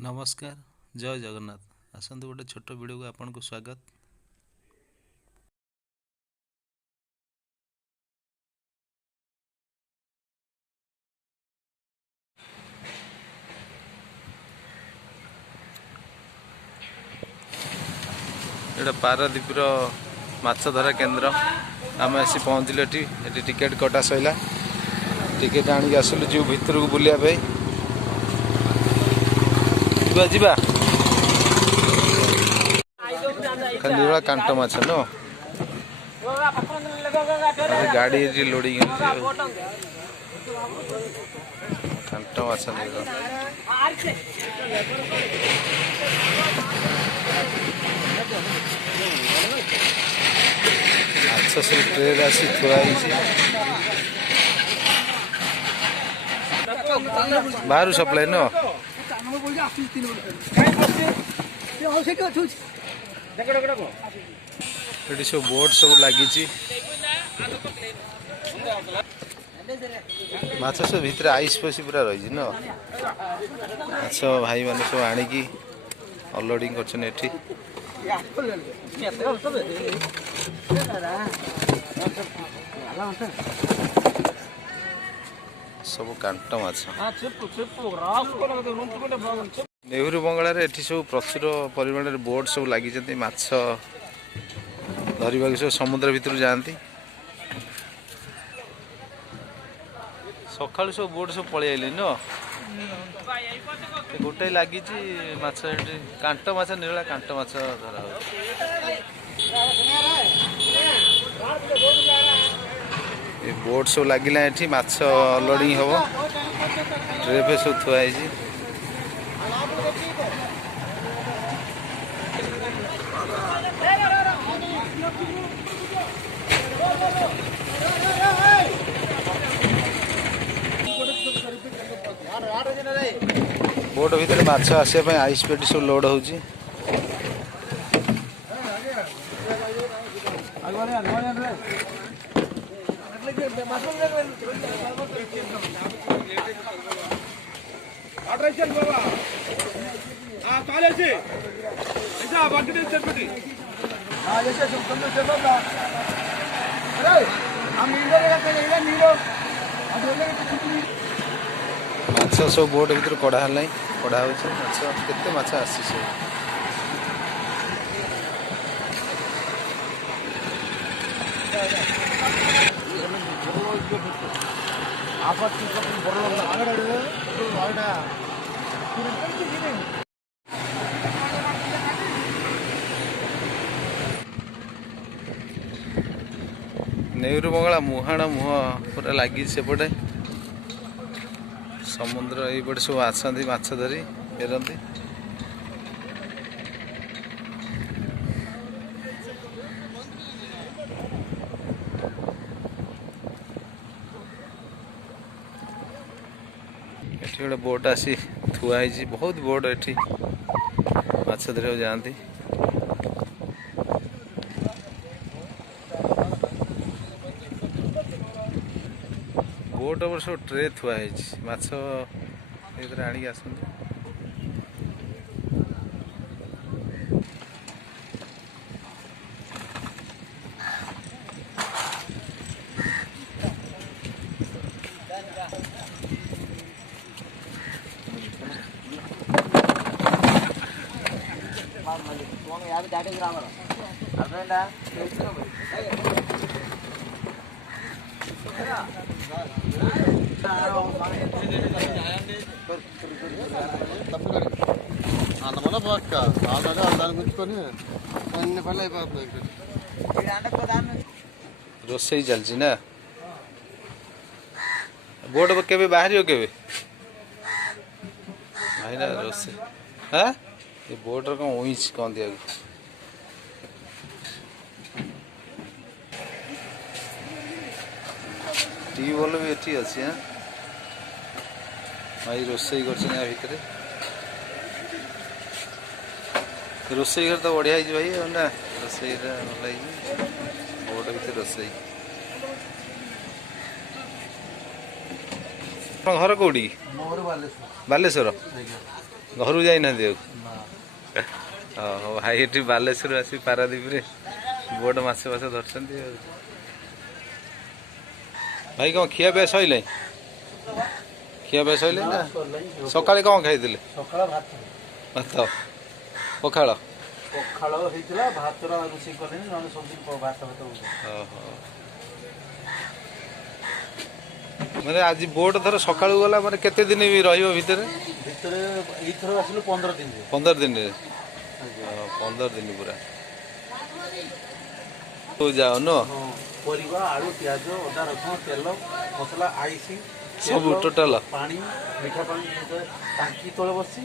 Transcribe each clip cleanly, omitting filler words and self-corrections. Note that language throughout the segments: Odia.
नमस्कार जय जगन्नाथ आसतु गोटे छोट वीडियो को आपन को स्वागत। एटा पारादीपर माछ धरा केन्द्र आम आसी पहुँचल ये टिकेट कटा सैला टिकेट आनिक आसलु जो भितर को बुलिया जा खाली कांट माछ न गाड़ी लोडिंग कांट माछ माछ सब ट्रेन आसी थुआई बाहर सप्लाई न ये सब बोट सब लगी माछ सब भितर आइस पशी पूरा रही न माछ भाई मैंने सब आणिकी अनलोडिंग कर सब कांट माछ नेहरू बंगला रे एठी सब प्रचुर परिमाण बोट सब लगी माछ धरवा सब समुद्र भितर जाती सकाळु सब बोट सब पलि आइले न गोटे लगी माछ कांट माछ निरला कांट माछ धरा ये बोट सब लगिला एठी माछ लोडिंग हबो ट्रे सब थुआई बोट भितर माछ आसे आइस पेटी सब लोड हो माछ सब बोट भीतर कड़ा कड़ा होते माछ आसी सब नेहरू बंगला मुहाण मुह पूरा लगी सेपटे समुद्र यपटे सब आसती माछ धरी फेरती एठी गोटे बोट आसी थुआई बहुत बोट एठी माछ धरिया जाती बोट पर सब ट्रे थुआई माछ आनिक आसती रोसई चलती ना बोट के बाहर के भाई ना रोसे हाँ ये बोट कौन उईच कौन दिया ट्यूबवेल भी एटी अच्छी हाँ भाई रोसई कर रोसई घर तो बढ़िया भाई ना रोसई बोट भीतर रोसई घर कौटी बालेश्वर ଘରୁ ଯାଇନାହାନ୍ତି ଆଉ? ହଁ ଭାଇ ଏଠି ବାଲେଶ୍ୱର ଆସି ପାରାଦ୍ୱୀପରେ ବୋଟ ମାଛ ମାଛ ଧରିଛନ୍ତି ଆଉ। ଭାଇ କ'ଣ ଖିଆ ପିଆ ସଇଲାଣି? ଖିଆ ପିଆ ସଇଲାଣି ନା? ସକାଳେ କ'ଣ ଖାଇଥିଲେ? ସକାଳ ଭାତ ପଖାଳ ହେଇଥିଲା, ଭାତ ରୋଷେଇ କଲେନି, ନହେଲେ ସବୁଦିନ ଭାତ ଓହୋ। ମାନେ ଆଜି ବୋଟ ଧର ସକାଳୁ ଗଲା ମାନେ କେତେ ଦିନ ବି ରହିବ ଭିତରେ? ଏଇଥର ଆସିଲୁ 15 ଦିନ। 15 ଦିନରେ? 15 ଦିନ ପୁରା ଯାଅ ନୁହଁ? ପରିବା, ଆଳୁ, ପିଆଜ, ଅଦା, ରସୁଣ, ତେଲ, ମସଲା, ଆଇସ ସବୁ ଟୋଟାଲ ପାଣି, ମିଠା ପାଣି ଟାଙ୍କି ତଳେ ବସି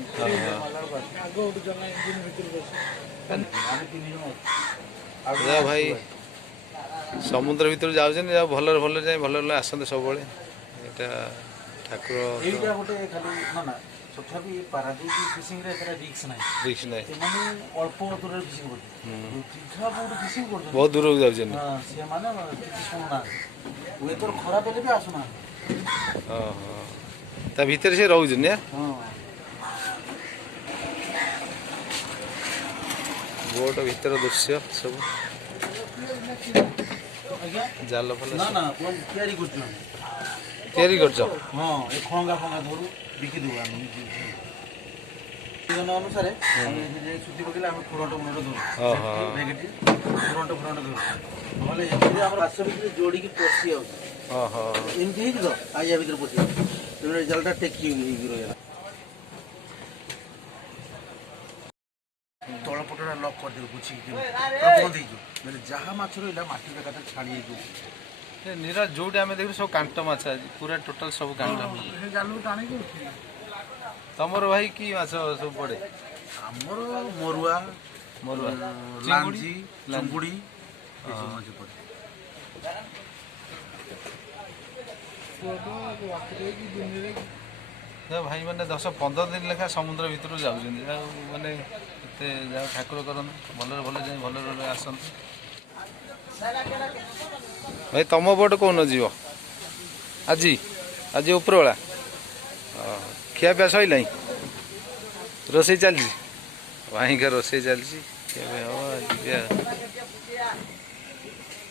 ଭାଇ ସମୁଦ୍ର ଭିତରୁ ଯାଉଛନ୍ତି, ଯାଉ ଭଲରେ ଭଲରେ ଯାଇ ଭଲରେ ଆସନ୍ତି ସବୁବେଳେ। ଏଇଟା ଠାକୁର ଏଇଟା ଗୋଟେ ଖାଲି ନା ତଥାପି ପାରାଦ୍ୱୀପ ଫିସିଂରେ ଏତେଟା ରିସ୍କ ନାହିଁ। ସେମାନେ ଅଳ୍ପ ଦୂରରେ ଫିସିଂ କରୁଛନ୍ତି, ଦୀଘା ବହୁତ ଫିସିଂ କରୁଛନ୍ତି, ବହୁତ ଦୂରକୁ ଯାଉଛନ୍ତି। ସେମାନେ କିଛି ଶୁଣୁନାହାନ୍ତି, ୱେଦର ଖରାପ ହେଲେ ବି ଆସୁନାହାନ୍ତି। ଓହୋ, ତା ଭିତରେ ସେ ରହୁଛନ୍ତି? ବୋଟ ଭିତର ଦୃଶ୍ୟ ସବୁ ଜାଲ ଫାଲ ତିଆରି କରୁଛୁ, ତିଆରି କରୁଛ? ହଁ, ଏ ଖଙ୍ଗା ଧରୁ ବିକି ଦେବୁ ଆମେ ଅନୁସାରେ ସୁତି ପକେଇଲେ ଆମେ ଫୁରଣ୍ଟ ଧରୁ, ଫୁରଣ୍ଟ ଧରୁ, ନହେଲେ ଏମିତି ଆମର ମାଛ ଭିତରେ ଯୋଡ଼ିକି ପଶି ଯାଉଛି। ଏମିତି ହେଇଛି ତ ଆଇଆ ଭିତରେ ପଶି ଯାଉଛି, ତେଣୁ ଏ ଜାଲଟା ଟେକି ହେଇକି ରହିଗଲା। ତଳ ପଟଟା ଲକ୍ କରିଦେବୁ, ବୁଝିକି ବନ୍ଦ ହେଇଯିବ, ମାନେ ଯାହା ମାଛ ରହିଲା ମାଟି ଜାଗାଟା ଛାଡ଼ି ହେଇଯିବ। ନିରା ଯୋଉଠି ଆମେ ଦେଖିଲୁ ସବୁ କାଣ୍ଟ ମାଛ, ଆଜି ପୁରା ଟୋଟାଲ ସବୁ କାଣ୍ଟ। ତମର ଭାଇ କି ମାଛ ସବୁ ପଡେ? ଆମର ମରୁଆ, ଲାଞ୍ଜି, ଚୁଙ୍ଗୁଡ଼ି ଏସବୁ ମାଛ ପଡେ। ଭାଇ ମାନେ 10-15 ଦିନ ଲେଖା ସମୁଦ୍ର ଭିତରୁ ଯାଉଛନ୍ତି, ଆଉ ମାନେ ଏତେ ଯାହା ଠାକୁର କରନ୍ତୁ, ଭଲରେ ଭଲ ଯାଇ ଭଲରେ ଭଲରେ ଆସନ୍ତୁ। ଭାଇ ତମ ବୋଟ କୋଉନ ଯିବ? ଆଜି ଉପରବେଳା? ଖିଆ ପିଆ ସଇଲାଣି? ରୋଷେଇ ଚାଲିଛି? ଭାଇଙ୍କ ରୋଷେଇ ଚାଲିଛି, ଖିଆ ପିଆ ହବ।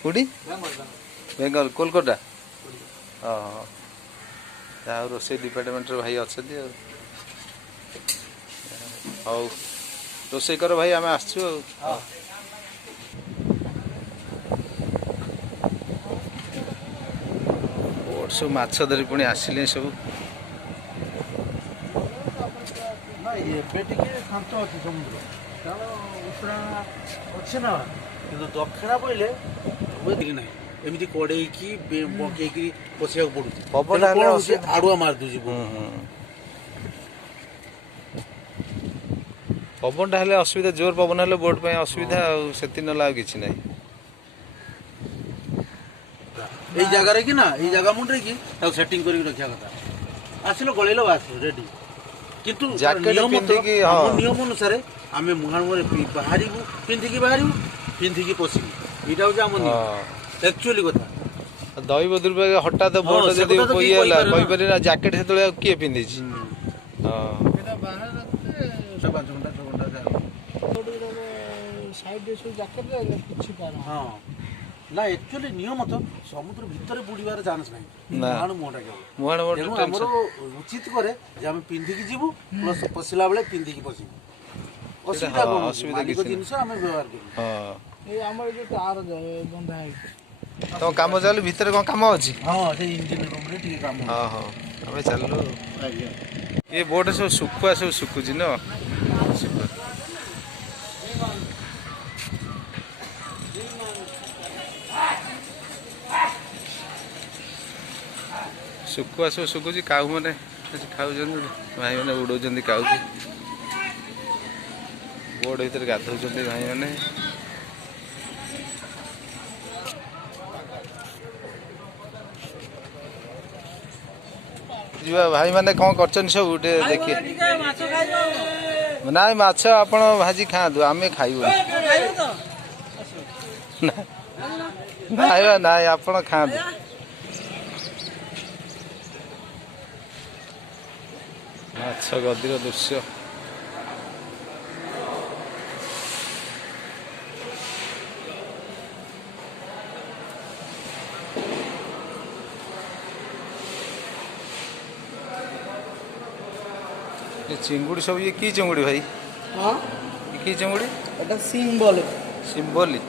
କୋଉଠି? ବେଙ୍ଗଲ, କୋଲକାତା? ହଁ, ଯାହା ରୋଷେଇ ଡିପାର୍ଟମେଣ୍ଟରେ ଭାଇ ଅଛନ୍ତି ଆଉ। ହଉ ରୋଷେଇ କର ଭାଇ, ଆମେ ଆସିଛୁ ଆଉ। ସବୁ ମାଛ ଧରି ପୁଣି ଆସିଲେ ସବୁ। ଏବେ ଟିକେ ଶାନ୍ତ ଅଛି ସମୁଦ୍ର, କାରଣ ଉତ୍ତରା ଅଛି ନା, କିନ୍ତୁ ଦକ୍ଷିଣା ପଇଲେ ନାହିଁ, ଏମିତି କଡ଼େଇକି ବଙ୍କେଇକି ପଶିବାକୁ ପଡୁଛି। ପବନ ହେଲେ ଆଡୁଆ ମାରି ଦଉଛି। ପବନଟା ହେଲେ ଅସୁବିଧା, ଜୋର ପବନ ହେଲେ ବୋଟ ପାଇଁ ଅସୁବିଧା, ଆଉ ସେତିକି ନହେଲେ ଆଉ କିଛି ନାହିଁ। এই জায়গারে কি না, এই জায়গা মুন্ডে কি তাও সেটিং করে রাখা কথা, আসলে গলাইলো বাস রেডি, কিন্তু নিয়ম অনুসারে আমি মুহাণমরে বাহারিবু, পিন্ধিকি বাহারিবু, পিন্ধিকি পশিবু, এইটা হচ্ছে আমার নিয়ম একচুয়ালি কথা। ଦୈବ ଦୁର୍ଭାଗ୍ୟ ହଠାତ୍ ବୋଟ ଯଦି ଇଏ ହେଲା କହିପାରିବେ ନା, ଜ୍ୟାକେଟ ସେତେବେଳେ ଆଉ କିଏ ପିନ୍ଧିଛି? ହଁ ନା, ଏକ୍ଚୁଆଲି ନିୟମ ତ ସମୁଦ୍ର ଭିତରେ ବୁଡ଼ିବାର ଚାନ୍ସ ନାହିଁ, ମୁହଁଟା କେବଳ। ଆମର ଉଚିତ କରେ ଯେ ଆମେ ପିନ୍ଧିକି ଯିବୁ, ପ୍ଲସ୍ ପଶିଲା ବେଳେ ପିନ୍ଧିକି ପଶିବୁ, ଅସୁବିଧା କ'ଣ? ମାଲିକ ଜିନିଷ ଆମେ ବ୍ୟବହାର କରିବୁ। ତମ କାମ ଚାଲୁ, ଭିତରେ କ'ଣ କାମ ଅଛି? ହଁ, ସେଇ ଇଞ୍ଜିନ ରୁମରେ ଟିକେ କାମ। ହଁ, ଆମେ ଚାଲୁ। ଏ ବୋଟ ସବୁ ଶୁଖୁଆ ସବୁ ଶୁଖୁଛି ନା? ଶୁଖୁଆ ସବୁ ଶୁଖୁଛି, କାଉ ମାନେ ଖାଉଛନ୍ତି, ଭାଇମାନେ ଉଡ଼ଉଛନ୍ତି କାଉକୁ, ବୋଟ ଭିତରେ ଗାଧଉଛନ୍ତି ଭାଇମାନେ। ଯିବା ଭାଇମାନେ କ'ଣ କରୁଛନ୍ତି ସବୁ ଟିକେ ଦେଖିଏ। ନାଇଁ ମାଛ ଆପଣ ଭାଜି ଖାଆନ୍ତୁ, ଆମେ ଖାଇବୁନି। ନାଇଁ ଆପଣ ଖାଆନ୍ତୁ। ମାଛ ଗଦିର ଦୃଶ୍ୟ। चिंगुड़ी सब ये की चिंगुड़ी भाई हाँ ये की चिंगुड़ी এটা সিম্বল सिम्बोली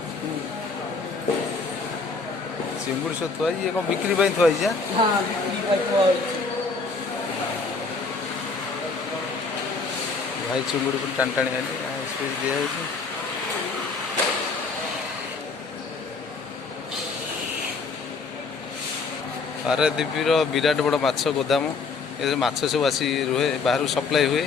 चिंगुड़ी सब थुआ ये कौन बिक्री ପାଇଁ थुआ जा হ্যাঁ বিক্রি করতে হয় भाई चिंगुड़ी को टाण टाणी आनी दिया पारादीपीर विराट बड़ माछ गोदाम ये माछ सब आसी रुहे बाहर सप्लाई हुए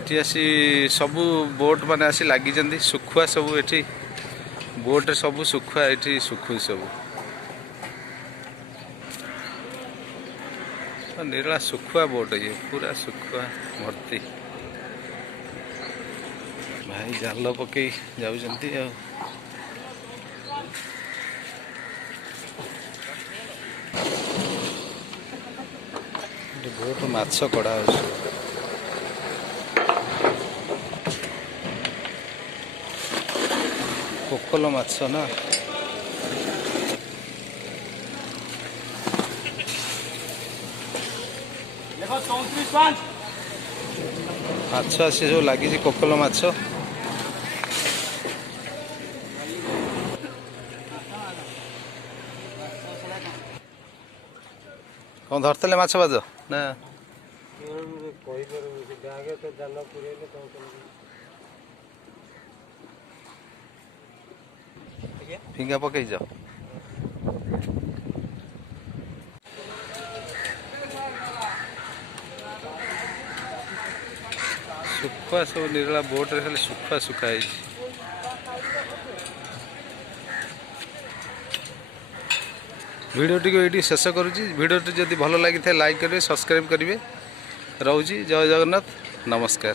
एटी आसी सबू बोट मैंने आसी लगी सुखुआ सबू एटी बोट सबू सुखुआ एटी सुखु सबू निरला सुखुआ बोट ये पूरा सुखुआ भर्ती भाई जाल पकई जाऊँगी बहुत माछ कड़ा कोकल माछ ना माछ आसी सब लगी कोकल माछ कौन धरते माछ बाज ना फिंगा पकई जाओ सुखुआ सब निरला बोट रे खाली सुखुआ सुखाई भिडियोटी को ये शेष करुँची भिडियोटी जदि भल लगी था लाइक करेंगे सब्सक्राइब करेंगे रोची जय जगन्नाथ नमस्कार।